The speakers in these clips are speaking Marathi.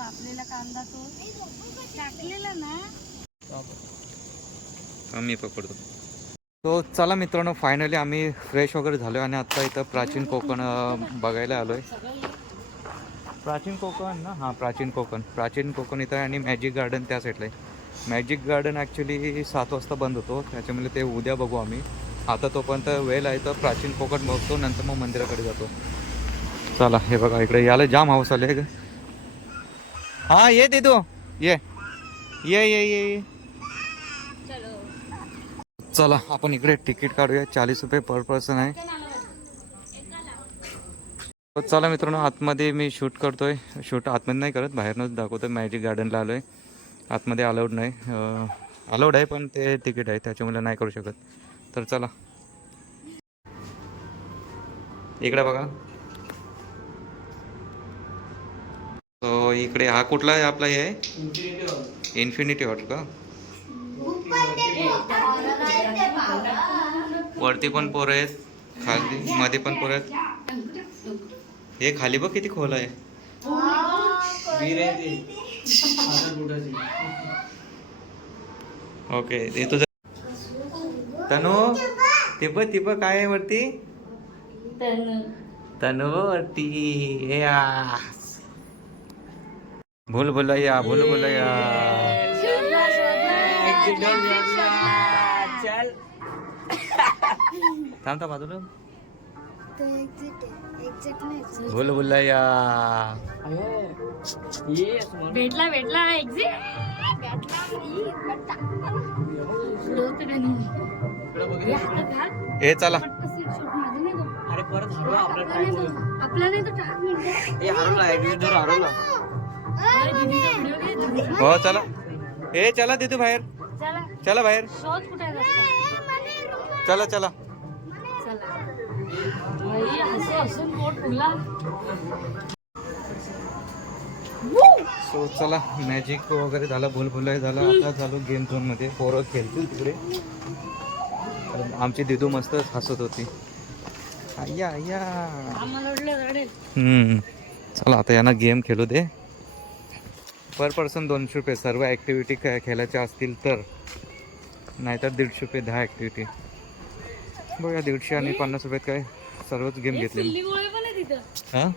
आपल्याला कांदा तो टाकलेला ना आम्ही पकडतो. तो चला मित्रांनो, फायनली आम्ही फ्रेश वगैरे झालो आणि आता इथं प्राचीन कोकण बघायला आलो आहे. प्राचीन कोकण ना, हां प्राचीन कोकण इथं आहे आणि मॅजिक गार्डन त्या साईडला आहे. मॅजिक गार्डन ॲक्च्युली 7 वाजता बंद होतो, त्याच्यामुळे ते उद्या बघू आम्ही. आता तोपर्यंत वेळ आहे तर प्राचीन कोकण बघतो, नंतर मग मंदिराकडे जातो. चला हे बघा, इकडे याला जाम हाऊस आले का. हां ये दे तू ये ये ये ये. चला आपण इकडे तिकीट काढूया. 40 रुपये पर पर्सन आहे. चला मित्रांनो, आतमध्ये मी शूट करतोय. शूट आतमध्ये नाही करत, बाहेरनंच दाखवतोय. मॅजिक गार्डनला आलो आहे. आतमध्ये अलाउड नाही. अलाउड आहे पण ते तिकीट आहे, त्याच्यामुळे नाही करू शकत. तर चला इकडे बघा. तो इकडे हा कुठला आहे आपला, हे आहे इन्फिनिटी हॉट का. वरती पण पोरं आहेत, खाली मध्ये पण पोरं आहेत. हे खाली बघ किती खोल आहे. ओके ते तुझं तनू. तिप काय आहे वरती. तनू वरती या. भूल भुलैया थांबता बाजूला. भूल भुलैया भेटला हे चला. अरे परत आपला नाही तो हो चला. हे चला तिथे बाहेर. चला बाहेर. शोध कुठे आहे. चला चला. हसून पोट फुगला. सो चला, मॅजिक वगैरे झाला, भूलभुलैया झाला. आता झालो गेम झोन मध्ये. पोरं खेळतील तिकडे. आमची दिदू मस्त हसत होती. या चला आता यांना गेम खेळू दे. पर पर्सन 200 रुपये. सर्व ॲक्टिव्हिटी खेळायच्या असतील तर, नाहीतर 150 रुपये 10 ॲक्टिव्हिटी. बघा 150 आणि 50 रुपयात काय सर्वच गेम घेतले. हां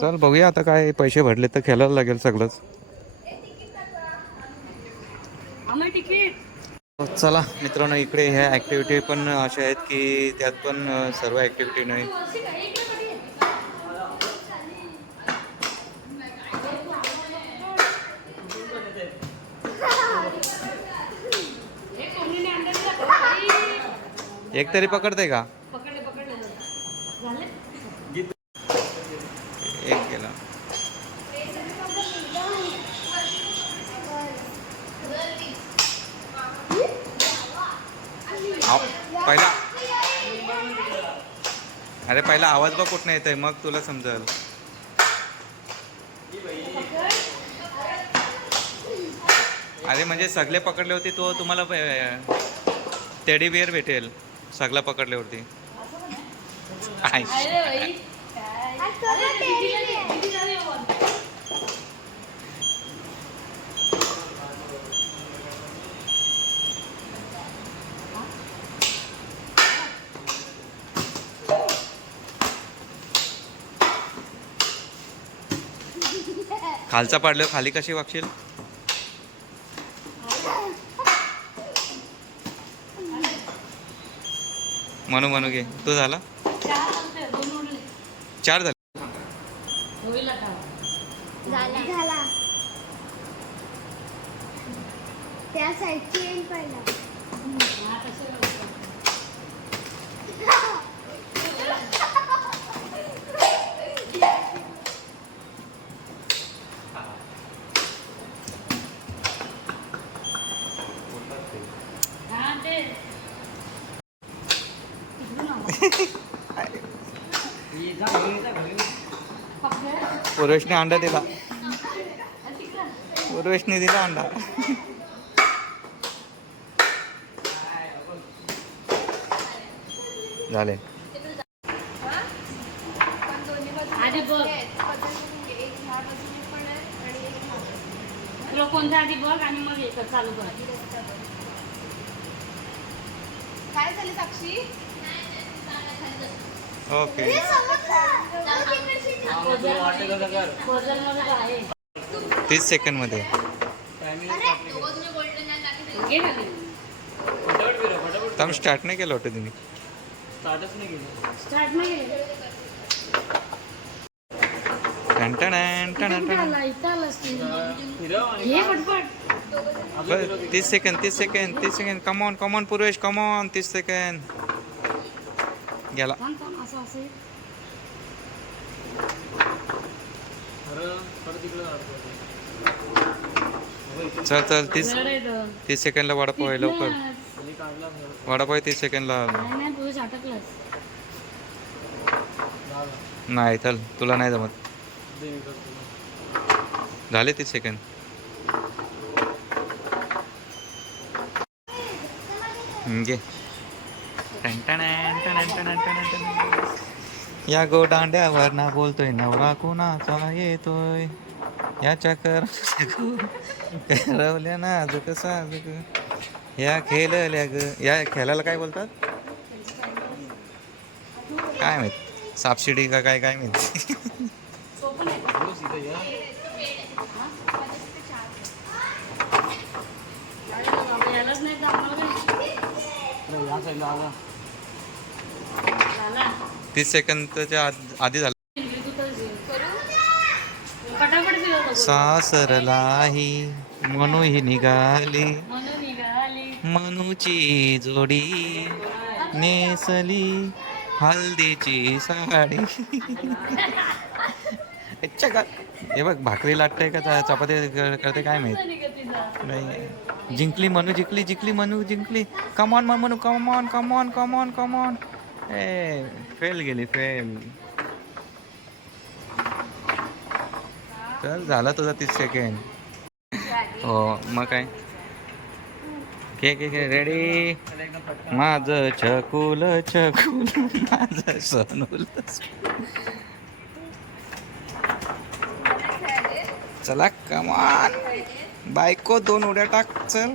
चल बघूया आता काय पैसे भरले तर खेळायला लागेल सगळंच. चला मित्रांनो, इकडे ह्या ॲक्टिव्हिटी पण अशा आहेत की त्यात पण सर्व ॲक्टिव्हिटी नाही. एक तरी पकडते का. एक गेला. पहिला अरे पहिला आवाज बघ कुठनं येत आहे, मग तुला समजेल. अरे म्हणजे सगळे पकडले होते तो तुम्हाला टेडी बिअर भेटेल सगळं पकडल्यावरती. खालचा पाडलं, खाली कशी वागशील. म्हणू घे. तो झाला 4 झाले. त्या साईडची येईल पहिला. पूर्वेशने अंडा दिला. पूर्वेशने दिला अंडा. झाले. तुला कोणत्या आधी बघ आणि मग एक चालू कर. काय झालं साक्षी? ओके. पझल मध्ये काय आहे? 30 सेकंड मध्ये. घे ना ते. थांब, स्टार्ट नाही केलं वाटतं तुम्ही. स्टार्ट नाही केलं. टन टन टन कुठे टन. आला? इथं आलास तू. घे पटपट. 30 सेकंड. कम ऑन पुरुष, कम ऑन. 30 सेकंड. गेला. थांब थांब असं असं. चल 30 जड आहे तो. 30 सेकंडला वडापाव आहे लवकर. तिथनंच. वडापाव 30 सेकंडला. नाही नाही तुझं अटकलंस. नाही चल, तुला नाही जमत. झाले 30 सेकंड. घे. टन टन टन टन टन टन. या गोडांड्यावर ना बोलतोय नवरा कोणाचा येतोय. या चक्कर करवल्या ना अजूक साजूक. या खेळल्या ग. या खेळायला काय बोलतात काय माहित, सापशिडी का काय काय माहित. सोपं नाही. बाबा यालाच नाही तर आम्हाला काय? झाला. 30 सेकंदच्या आधी झालं. तू तर जेव. पटापट दिलं होतं. सासरलाही मनू ही निघाली, म्हणून निघाली. मनूची जोडी नेसली हल्दीची साडी. अच्छा का हे बघ, भाकरी लाटते का चपाती करते काय माहित. झाली का तिला? नाही, जिंकली मनू, जिंकली मनू, जिंकली. Come on Manu, come on. ए फेल गेली, फेल. चल झाला तुझा 30 सेकंड. हो मग काय. घे रेडी. माझं छकुल माझं सनूल. चला कमान. बायको 2 उड्या टाक. चल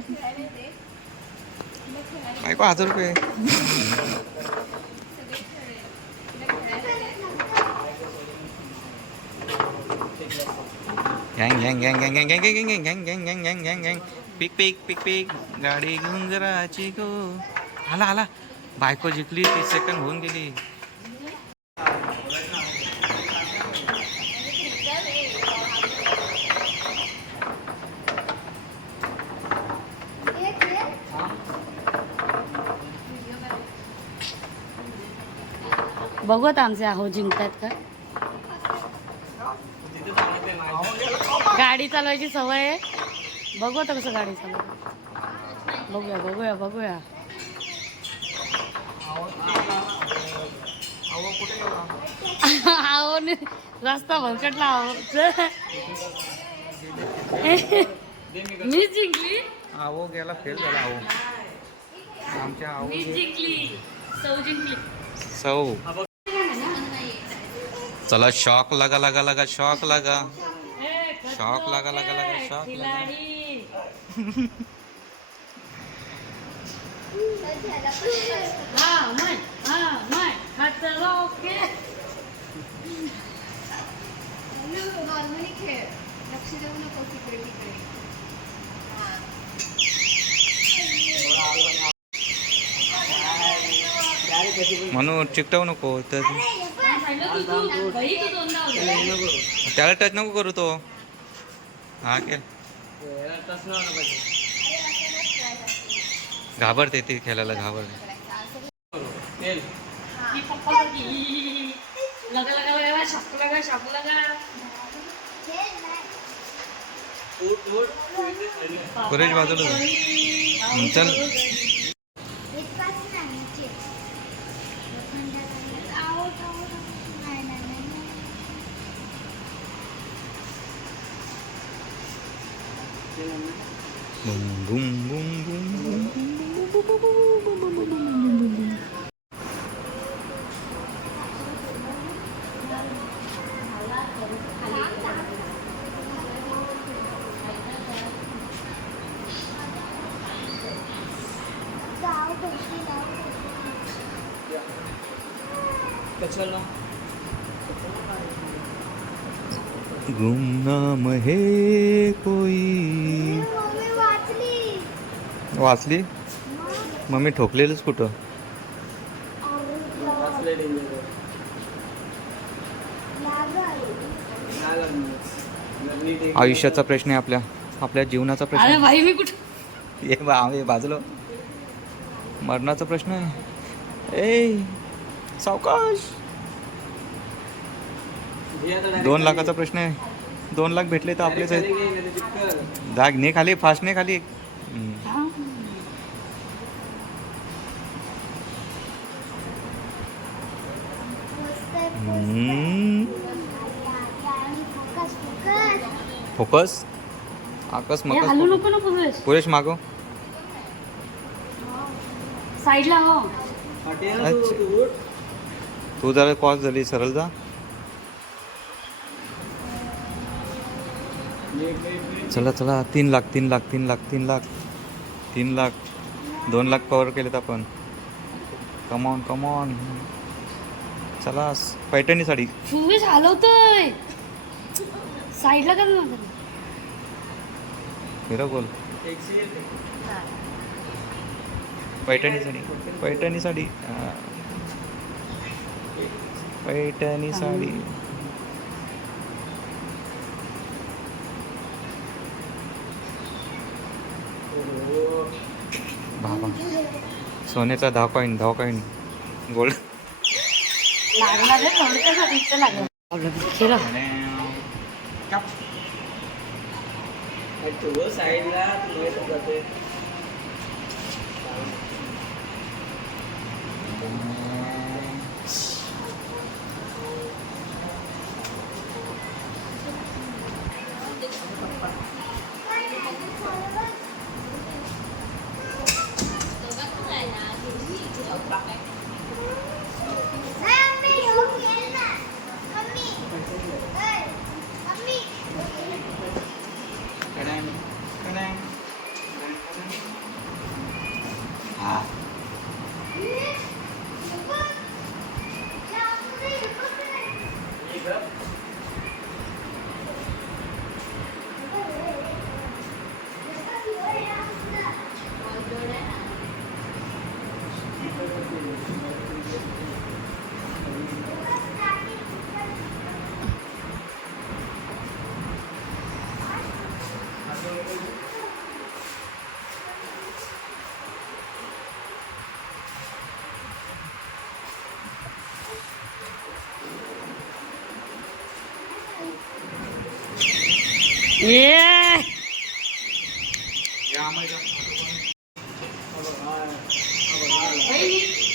बायको 1000 रुपये. गँग. पिक गाडी घेऊन जराची गो. आला बायको जिंकली. 30 सेकंड होऊन गेली. बघू आता आमचे आहो जिंकतात का. गाडी चालवायची सवय आहे. बघू आता कसं गाडी चालवायची. बघूया. आहो रस्ता भरकटला. आहो मी जिंकली. आवो गेला, फेल झाला. आवो आमच्या आवो मी जिंकली. सौ जिंकली. सौ. चला शॉक लगा शॉक लगा. शॉक लगा शॉक लगा. नॉर्मली खेळ, लक्ष देऊ नको तिकडे तिकडे. म्हणून चिकटवू नको तर. त्याला टच नको करू तो. हा केल. घाबरते ती खेळायला, घाबरते. पुरेश बाजूला चल. Boom, boom, boom, boom, boom. गुमनाम है कोई. मम्मी वाचली. वाचली मग मी ठोकलेलंच कुठं. आयुष्याचा प्रश्न आहे आपल्या आपल्या जीवनाचा प्रश्न अरे आहे. भाई मी कुठं ये आम्ही बाजलो. मरणाचा प्रश्न आहे. ए सावकाश. 2 लाखाचा प्रश्न आहे. 2 लाख भेटले तर आपलेच आहेत. जाग ने खाली फास्ट ने खाली. फोकस आकस हे मकस. हलू नको ना पुरेश. पुरेश मागो. साईडला हो. अच्छा. तू जरा कॉस झाली सरळ जा. चला चला 3 लाख 3 लाख 3 लाख 3 लाख 3 लाख 2 लाख कव्हर केलेत आपण. Come on come on. चला पैठणी साडी. पुरेश हलवतोय. साईडला का ना. फिरा बोल. पैठणी साडी पैठणी साडी पैठणी साडी. बाबा सोन्याचा 10 कॉईन गोल्ड. लागणार आहे थोडं इथं लागलं. केलं साईडला ये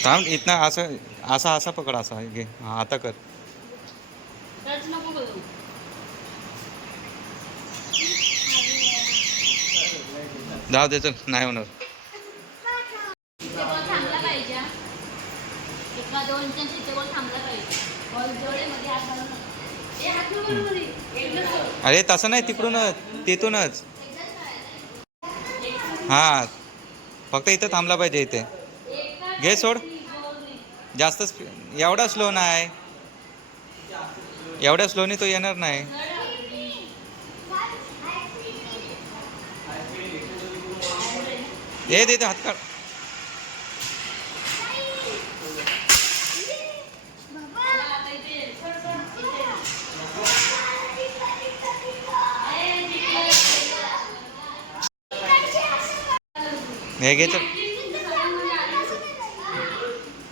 थांब इतना असं असा असा पकड असा घे. हा आता कर. टच नको करू. जाऊ दे चल नाही होणार. थांबला पाहिजे. एका 2 इंचांची गोल थांबला पाहिजे. बॉल जोडे मध्ये हात घालून. ए हात नको करू मध्ये. एकच सोड. अरे तसं नाही तिकडूनच तिथूनच. हा फक्त इथं थांबला पाहिजे. इथे घे सोड. जास्त एवढा स्लो नाही. एवढ्या स्लोनी तो येणार नाही. हे देते हात काढ. हे घे चल.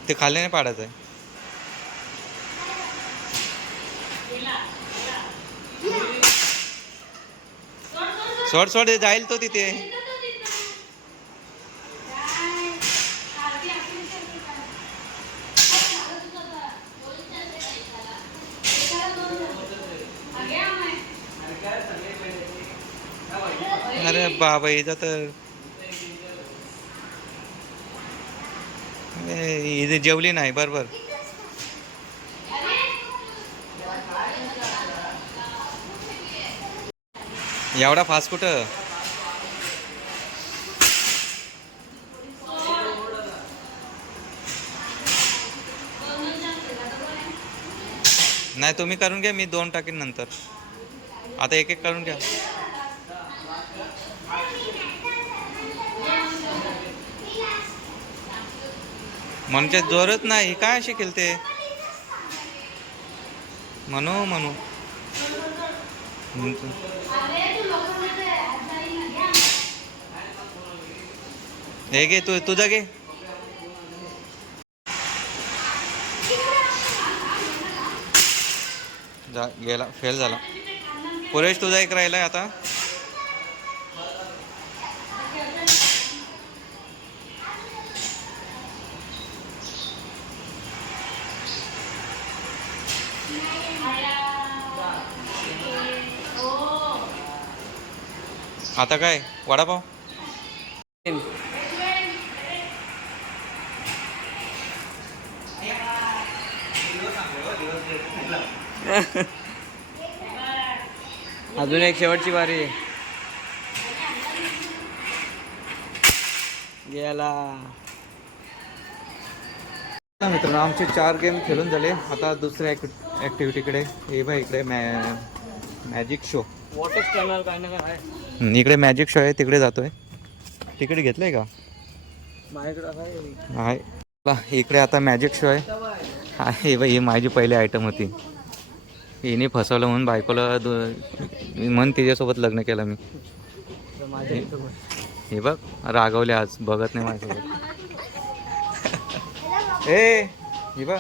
ते खाली नाही पाडायचं आहे. सोड सोड जाईल तो तिथे. अरे बाबा इथं तर इथे जेवली नाही बरोबर. एवढा फास्ट कुठं. नाही तुम्ही करून घ्या, मी 2 टाकीन नंतर. आता एक एक करून घ्या. म्हणजे जोरच नाही, काय असे खेळते म्हणू म्हणू. हे घे तू, तुझा घे. गेला, फेल झाला. पुरेश तुझा एक राहिलाय आता. आता काय वडापाव. अजून एक शेवटची बारी गेला. मित्रांनो आमचे 4 गेम खेळून झाले. आता दुसऱ्या ॲक्टिव्हिटीकडे. हे बघ इकडे मॅजिक शो. वॉटर टनल काय ना काय आहे. इकडे मॅजिक शो आहे, तिकडे जातोय. तिकडे घेतलंय का? माझ्याकडे आहे. इकडे आता मॅजिक शो आहे. हे बाई ही माझी पहिली आयटम होती. हिने फसवलं म्हणून बायकोला म्हणून तिच्यासोबत लग्न केलं मी. हे बघ रागवले आज, बघत नाही माझ्यासोबत. ए हे बघ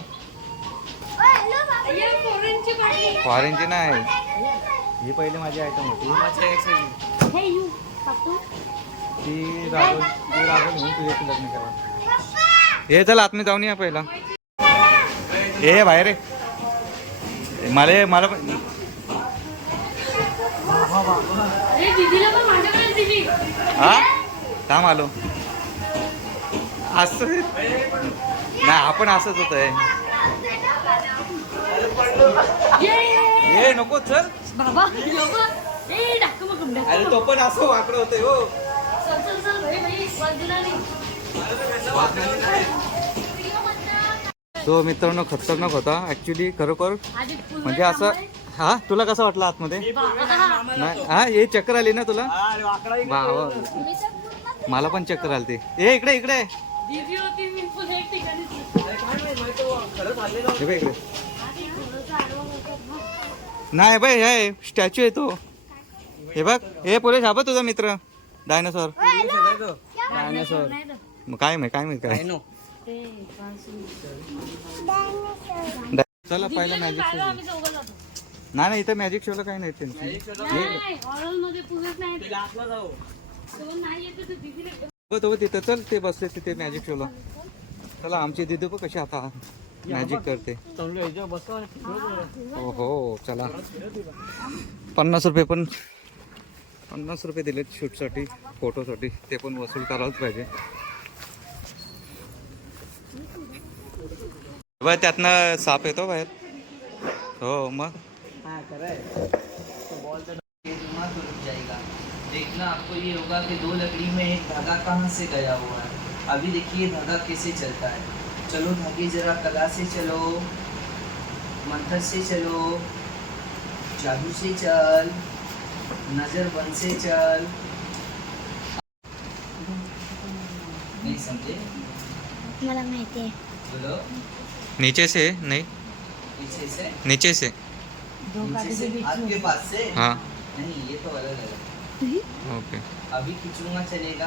फॉरेनची नाही, ही पहिली माझी आयटम होती. ती रागवली म्हणून तुझ्याशी लग्न केलं. हे चल आतमध्ये जाऊन या पहिला. हे बाहेर रे. मला पण हा थांब आलो. असं नाही, आपण असंच होत आहे. हे नको चल बाबा अरे तो पण असं वाकडं होतंय हो. तो मित्रांनो खतरनाक होता ऍक्च्युली खरोखर. म्हणजे असं हा तुला कसं वाटलं आतमध्ये? नाही हा हे चक्कर आली ना तुला? मला पण चक्कर आली. ते ए इकडे इकडे नाही बाई हे स्टॅच्यू आहे तो. हे बघ हे पोलीस हा बघ तुझा मित्र डायनासोर. काय माहिती काय. चला पहिला मॅजिक शो. नाही इथं मॅजिक शोला काही नाही तो तिथं. चल ते बसले तिथे मॅजिक शोला. चला आमची दिदी पण कशी आता मॅजिक करते. हो हो चला. 50 रुपये पण 50 रुपये दिलेत शूटसाठी, फोटोसाठी. ते पण वसूल करायलाच पाहिजे. बघ त्यातनं साप येतो बाहेर. हो मग देखना आपको ये होगा कि 2 लकड़ी में एक धागा कहाँ से गया हुआ है. अभी देखिए धागा कैसे चलता है. चलो धागे जरा कला से चलो, मंत्र से चलो, जादू से चल, नजर बंद से चल. नहीं समझे? मला माहिती आहे. बोलो. नीचे से नहीं, पीछे से, नीचे से. नीचे से हाथ के पास से. हाँ नहीं ये तो अलग अलग. ओके. अभी खिंचूंगा चलेगा.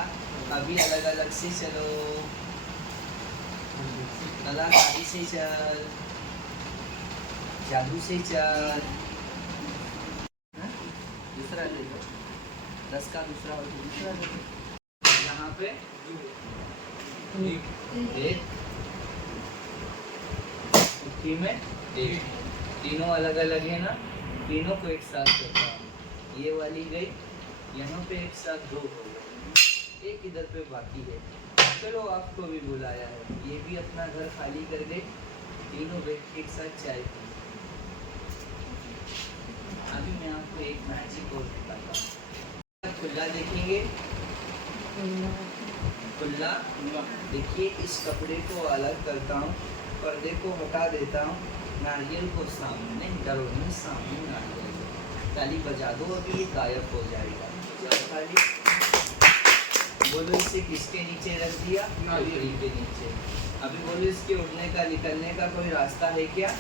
अभी अलग अलग से चलो. कलाकारी से चल, जादू से चल. दूसरा ले लो. 10 का दूसरा हो तो दूसरा ले लो. यहाँ पे एक मुट्ठी में एक. तीनों अलग अलग है ना, तीनों को एक साथ करता हूँ. ये वाली गई यहाँ पे एक साथ 2 हो गए. एक इधर पे बाकी है. चलो आपको भी बुलाया है, ये भी अपना घर खाली कर दे. तीनों बैठ के एक साथ चाय पी. अभी मैं आपको एक मैजिक और दिखाता हूँ. खुला देखेंगे, खुला देखिए. इस कपड़े को अलग करता हूँ, पर्दे को हटा देता हूँ. नारियल को सामने करो नहीं, सामने नारियल को। ताली बजा दो, अभी ये गायब हो जाएगा। बजाओ ताली। बोलो इसे किसके नीचे रख दिया? नारियल के नीचे। अभी बोलो इसके उड़ने का निकलने का कोई रास्ता है क्या?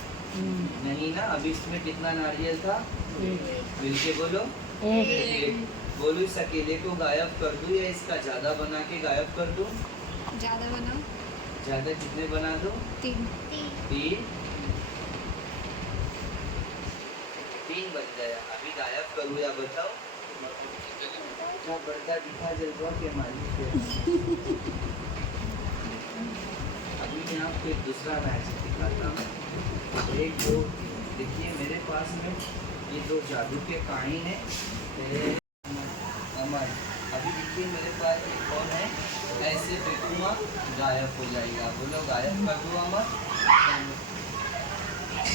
नहीं ना। अभी इसमें कितना नारियल था? मिलके बोलो। बोलो इस अकेले को गायब कर दूं या इसका ज्यादा बना के गायब कर दूं? ज्यादा बनाओ। ज्यादा कितने बना दो? 3 तीन बन गया। अभी गायब करूँ या बताओ? क्या बढ़ता दिखा जलवा के मालिक है। अभी मैं आपको एक दूसरा मैजिक दिखाता हूँ। 1 2 देखिए मेरे पास में ये 2 जादू के काइन है। अमर अभी देखिए मेरे पास ये कौन है? ऐसे फेंकूंगा गायब हो जाएगा। बोलो गायब कर दो अमर।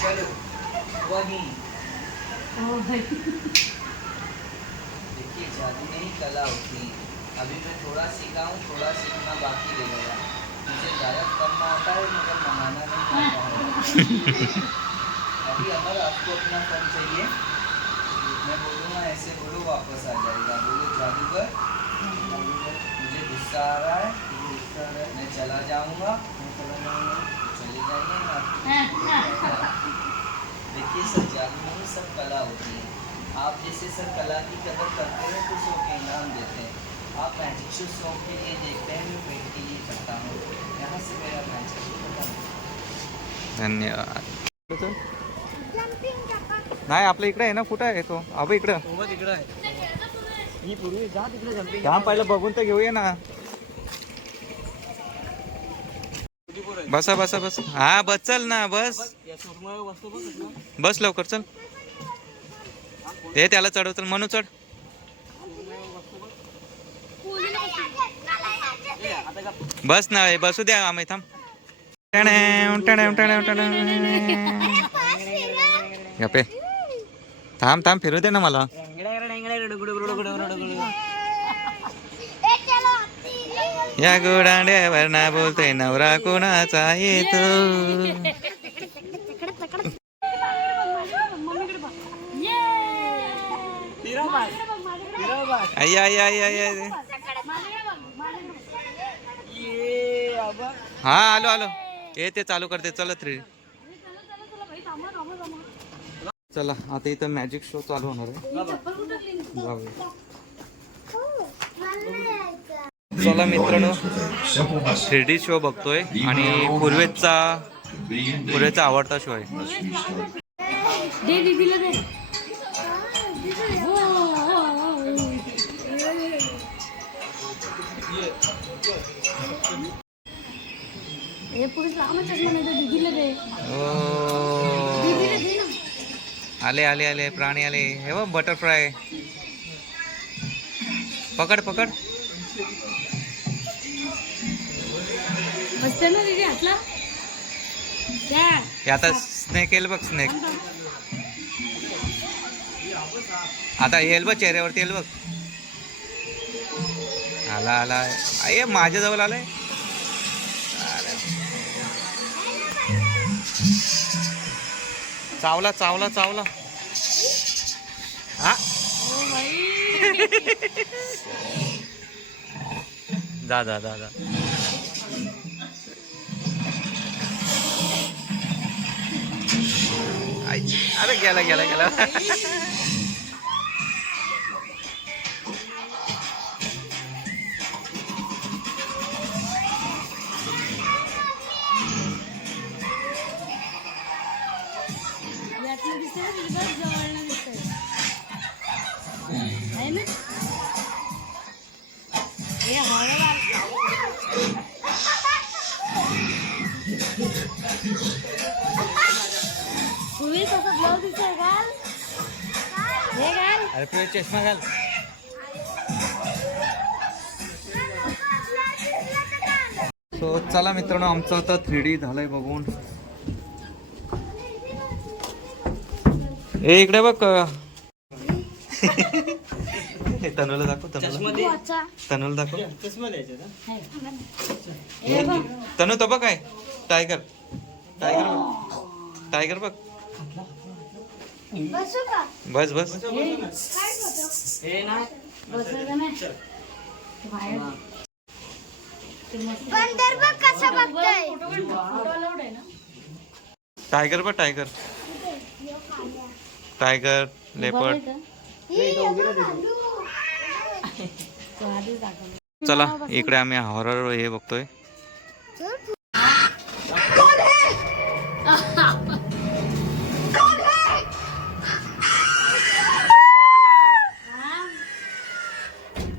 चलो वही देखिए जादू में ही कला होती है। अभी मैं थोड़ा सीखा हूँ, थोड़ा सीखना बाकी रह गया। मुझे गायब करना आता है मगर मनाना नहीं आता है। अभी अमर आपको अपना फोन चाहिए? मैं बोलूँगा ऐसे बोलो वापस आ जाएगा। बोलो जादूगर मुझे गुस्सा आ रहा है, मैं चला जाऊँगा। चले जाइए ना। देखिए सर जादू में ही सब कला होती है। आप जैसे सर कला की कदर करते हैं तो सौ के इनाम देते हैं। आप मैजिक शो 100 के लिए देखते हैं, मैं पेट के लिए करता हूँ। यहाँ से मेरा मैजिक शो खत्म। धन्यवाद. नाही आपल्या इकडे आहे ना. कुठं आहे तो? अबे इकडं. तिकडं आहे. ही पूर्वी जा तिकडे जम्पिंग. काम पहिलं बघून तर घेऊया ना. बसा बसा बस. हा बस चल ना बस. या सुरमळ वस्तू बघ ना. बस लवकर चल. हे त्याला चढव चल. म्हणू चढ. बस ना बसू द्या आम्ही थांब. गप्पे थांब थांब फिरू दे ना मला. या गोडांड्यावर ना बोलते नवरा कोणाचा आहे तो. आई आई आई आई आई. हा आलो आलो. हे ते चालू करते. चला 3D. चला आता इथं मॅजिक शो चालू होणार आहे. जाऊया. चला मित्रांनो 3D शो बघतोय आणि पूर्वेचा आवडता शो आहे. दे दीदीला दे. हे पुरुष लांब चष्मा नाही तर दीदीला दे. दीदीला दे ना. आले आले आले प्राणी आले. हे बघ बटरफ्लाय. पकड पकड. बसते ना दीदी हातला. हे आता स्नेक येईल बघ. स्नेक आता येईल बघ चेहऱ्यावरती येईल बघ. आला आला. अये माझ्याजवळ आलाय. चावला चावला चावला. हा जा जा जा जा. अरे गेला गेला गेला. यातनं दिसतंय ना दीदी बस जवळनं दिसतंय. आहे ना. हे हळूहळू. तुम्ही कसं ब्लाऊज दिसतंय घाल. हे घाल. अरे तुझा चष्मा घाल. सो चला मित्रांनो आमचं आता 3D झालंय बघून. ए इकडे बघ. तनुला दाखव. तनुला दाखव. चष्मा द्यायचा ना. तनु तो बघ काय टायगर. टायगर टायगर बघ. बसू का? बस बस. काय फोटो? हे ना बसायचं नाही बाहेर बंदर बघ कसा बघतोय. फोटो अलाउड आहे ना. टायगर बघ टायगर. Tiger leopard. तो आधीच दाखवलं. चला इकडे आम्ही हॉरर हे बघतोय.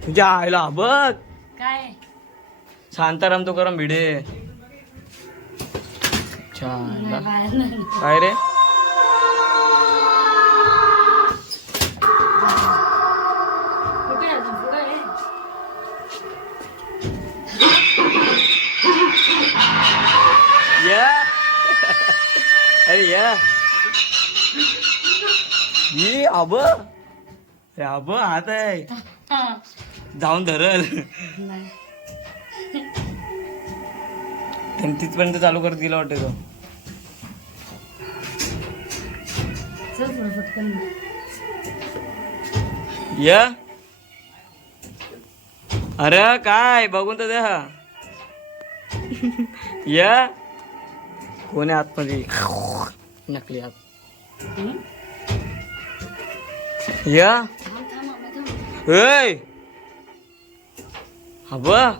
तुझ्या आईला बघ. काय शांताराम तुकाराम भिडे. छान. बाहेर नाही. काय रे? कुठे आहे अजून? पुढे आहे. या अरे या ये अब अरे अब आत आहे. जाऊन धरल. नाही त्यांनी तिथपर्यंत चालू करत गेला वाटतं तो. चल पुढे पटकन. या अरे काय बघून तर द्या. या कोणी आतमध्ये नकली आत. या ए हा बघ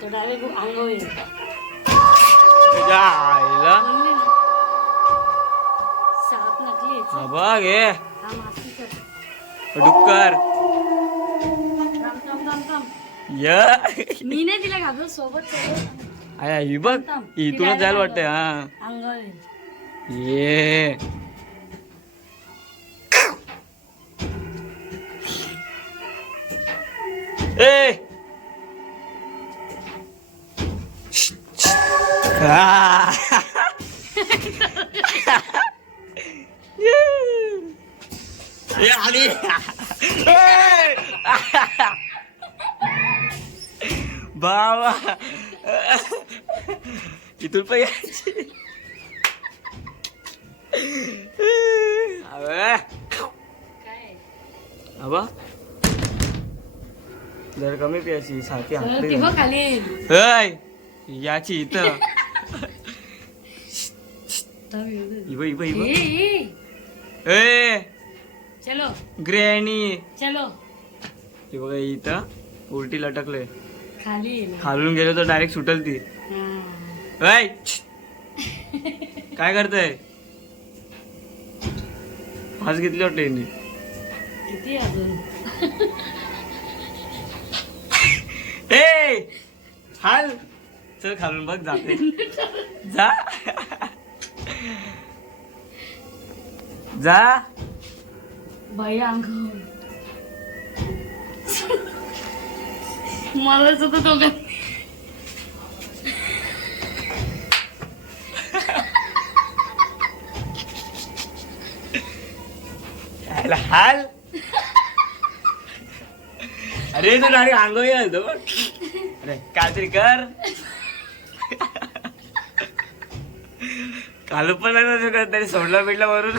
तो डायरेक्ट अंगावर येईल. तुझ्या आईला साप नकली आहे. हा बघ हे हा मास्ती कर. डुक्कर. थांब थांब थांब थांब. या मी नाही तिला घाबरत. सोबत आय ही बघ इथूनच जायला वाटतंय. हा अंगावर येईल. ये ए आ. ये आली. ए. बाबा इथून पण यायची. अबे काय आबा जर कमी प्यायची सारखी ती हातली. बघ खाली येईल. ऐ याची इथं थांब, येऊ दे. इब इब इब ए, ए चलो ग्रॅनी. चलो हे बघा इथं उलटी लटकले. खाली येईल. खालून गेलो तर डायरेक्ट सुटल ती. हा. ऐ काय करताय? फास घेतली वाटते यांनी. किती अजून? ए हाल चल खालून बघ जाते. जा जा. बाई अंगावर मलाच होतं दोघं. यायला हाल. अरे तू डायरेक्ट अंगोई आलतो बघ. अरे काहीतरी कर. कालू पण तरी सोडला बिडला वरून.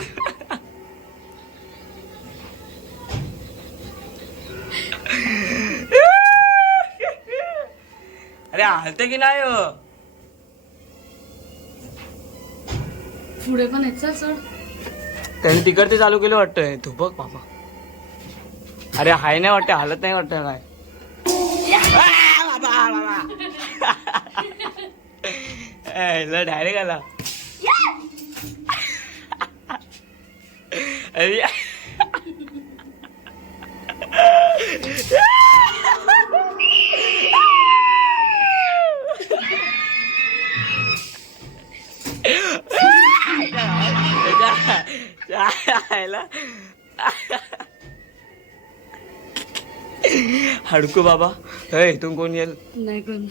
अरे हालते की नाही हो. पुढे पण आहेत. चल सोड. त्याने तिकडचे चालू केलं वाटतंय. तू बघ बाबा. अरे हाय नाही वाटतं. हालत नाही वाटतं काय. डायरेक्ट आला. अरे हडकू बाबा. हे इथून कोण येईल? नाही कोण.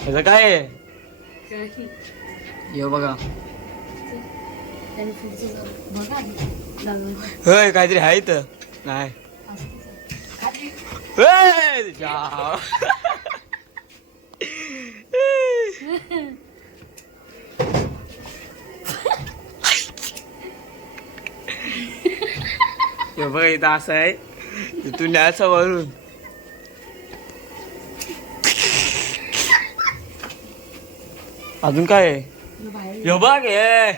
ह्याचं काय आहे? काय यो बघा. त्याने पुढचं जाऊ. बघा आधी. लागलं. होय काहीतरी आहे इथं. नाही खाली. होय, जाव. हे बघ इथं असं आहे तू न्यायचं वरून. अजून काय आहे? हे बघ हे.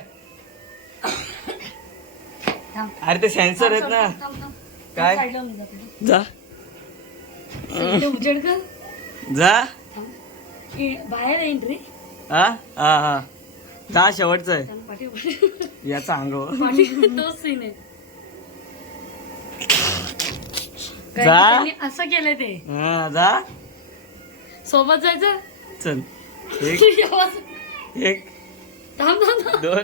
अरे ते सेन्सर आहेत ना. काय जा उजेड कर जा. बाहेर एंट्री हा हा हा जा शेवटचं आहे याचा अंगावर. तोच सीन आहे. जा. त्यांनी असं केलंय ते. हा जा सोबत जायचं. चल. एक एक थांब थांब थांब दोन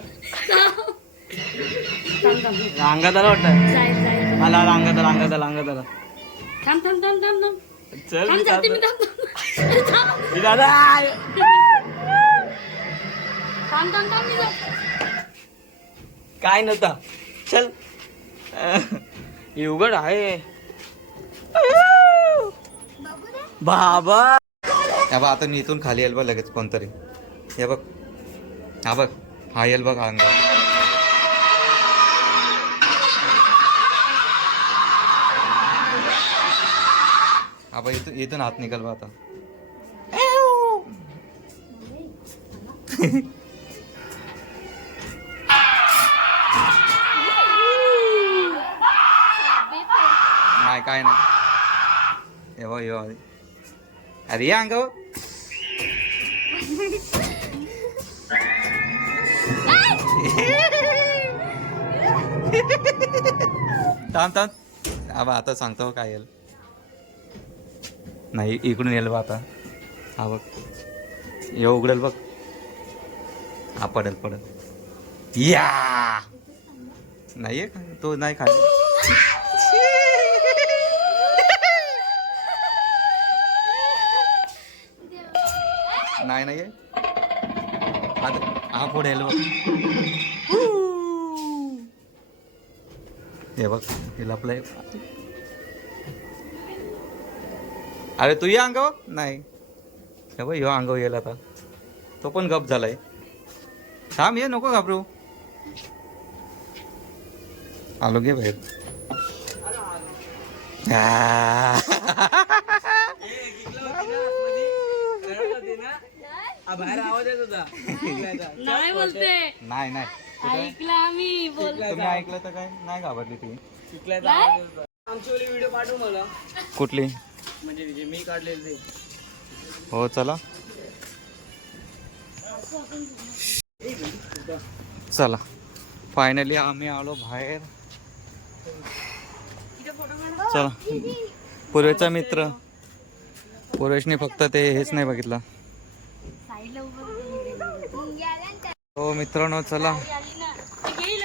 थांब थांब अंगात आला वाटतं. जाईल जाईल मला अंगात आला अंगात आला अंगात आला. थांब थांब थांब थांब थांब चल थांब जाते मी थांब मी दादा. थांब थांब थांब मी जाते. काय नव्हता. चल हे उघड आहे बाबा. हे बघ आता मी इथून खाली येईल बघ लगेच कोणतरी. हे बघ हा बघ हा येईल बघ अंग. हा बघ इथून इथून हात निघाल बघ आता. नाही काय नाही. हे बघ यो अरे या अंगावर. थांब थांब. हा आता सांगतो काय येईल. नाही इकडून येईल बा आता. हा बघ ये उघडेल बघ. हा पडेल पडेल. या नाही तो नाही खाली. नाही नाही आता हा पुढे येईल बघ. हे बघ तिला आपलं. अरे तू ये अंगावर. नाही हे बघ ह्यो अंगावर येईल आता. तो पण गप झालाय. थांब ये नको घाबरू. आलो घे बाहेर. बाहेर आवाज येत होता. नाही बोलते. नाही नाही ऐकलं आम्ही बोल. तुम्ही ऐकलं तर काय नाही घाबरली ती. शिकलायचा आवाज येत होता. आमची वाली व्हिडिओ पाठव मला. कुठली. म्हणजे जे मी काढलेले ते. हो चला चला फायनली आम्ही आलो बाहेर. चला पूर्वेचा मित्र पूर्वेशने फक्त ते हेच नाही बघितलं. हो मित्रांनो चला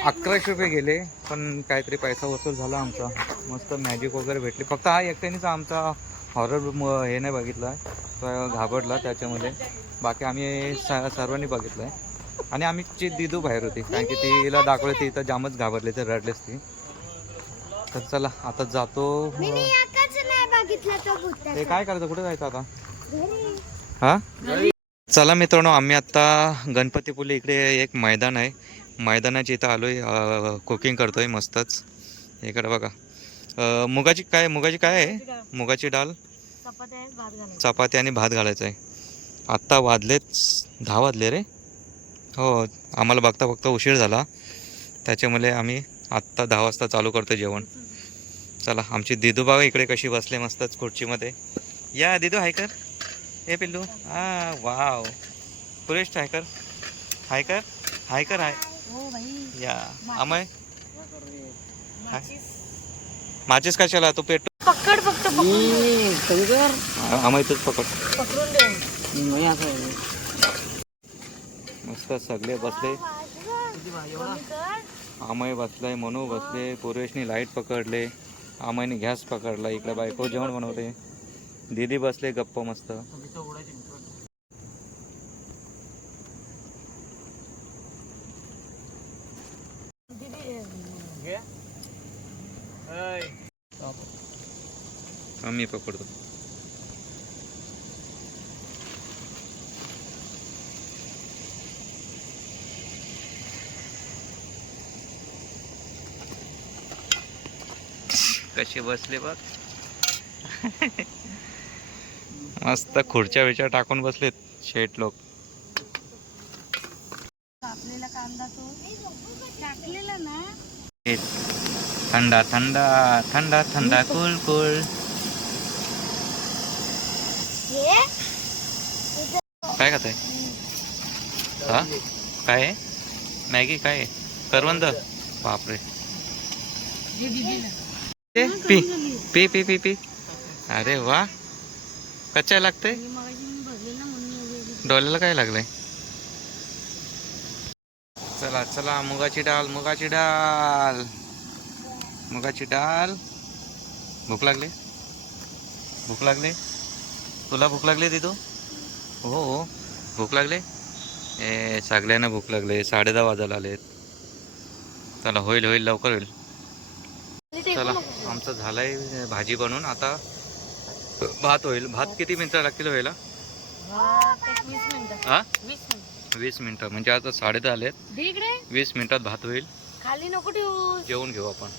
1100 रुपये गेले पण काहीतरी पैसा वसूल झाला आमचा. मस्त मॅजिक वगैरे भेटली. फक्त हा एकट्यानेच आमचा हॉरर हे नाही बघितला तो घाबरला त्याच्यामध्ये. बाकी आम्ही सर्वांनी बघितलं आहे. आणि आम्हीची दिदू बाहेर होती कारण की तिला दाखवले ती इथं जामच घाबरली तर रडलेच ती. तर चला आता जातो. ते काय करायचं कुठे जायचं आता. हा चला मित्रांनो आम्ही आता गणपतीपुले इकडे एक मैदान आहे. मैदानाच्या इथं आलोय. कुकिंग करतोय मस्तच. इकडे बघा मुगाची काय आहे. मुगाची डाळ चपाती आणि भात घालायचं आहे. आत्ता वाजलेत 10 वाजले रे. हो आम्हाला बघता बघता उशीर झाला त्याच्यामुळे आम्ही आत्ता 10 वाजता चालू करतो जेवण. चला आमची दिदू बघा इकडे कशी बसले मस्तच खुर्चीमध्ये. या दिदू हाय कर. हे पिल्लू हा वाव. पुरेश हाय कर हाय कर हाय कर हाय. या अमय माचीस कशाला तू पेट पकड फक्त अमय तूच पकड. पकडून दे. मस्त सगळे बसले. अमय बसलाय मनू बसले. पूर्वेशनी लाईट पकडले. अमयने गॅस पकडला. इकडे बायको जेवण बनवते. दीदी बसले गप्प मस्त. मी पकडतो. कसे बसले बघ. मस्त खुर्च्या विचार टाकून बसलेत शेठ लोक. कापलेला कांदा तो टाकलेला ना. थंडा थंडा थंडा थंडा कुल कुल. काय खात आहे? हा काय आहे? मॅगी काय आहे? करवंद. बापरे. P P P P P. अरे वा. कच्चा लागतंय. डोळ्याला काय लागलंय? चला चला मुगाची डाळ मुगाची डाळ मुगाची डाळ. भूक लागली? भूक लागली? तुला भूक लागली तिथू? हो हो भूक लागली. ए सगळ्यांना भूक लागले. 10:30 वाजायला आलेत. चला होईल होईल लवकर होईल. चला आमचं झालंय भाजी बनवून. आता भात होईल. भात किती मिनिटं लागतील व्हायला? 20 मिनिटं. हा 20 मिनिटं. 20 मिनिटं म्हणजे आता 10:30 आलेत. 20 मिनिटात भात होईल. खाली नको ठेवू. जेवून घेऊ आपण.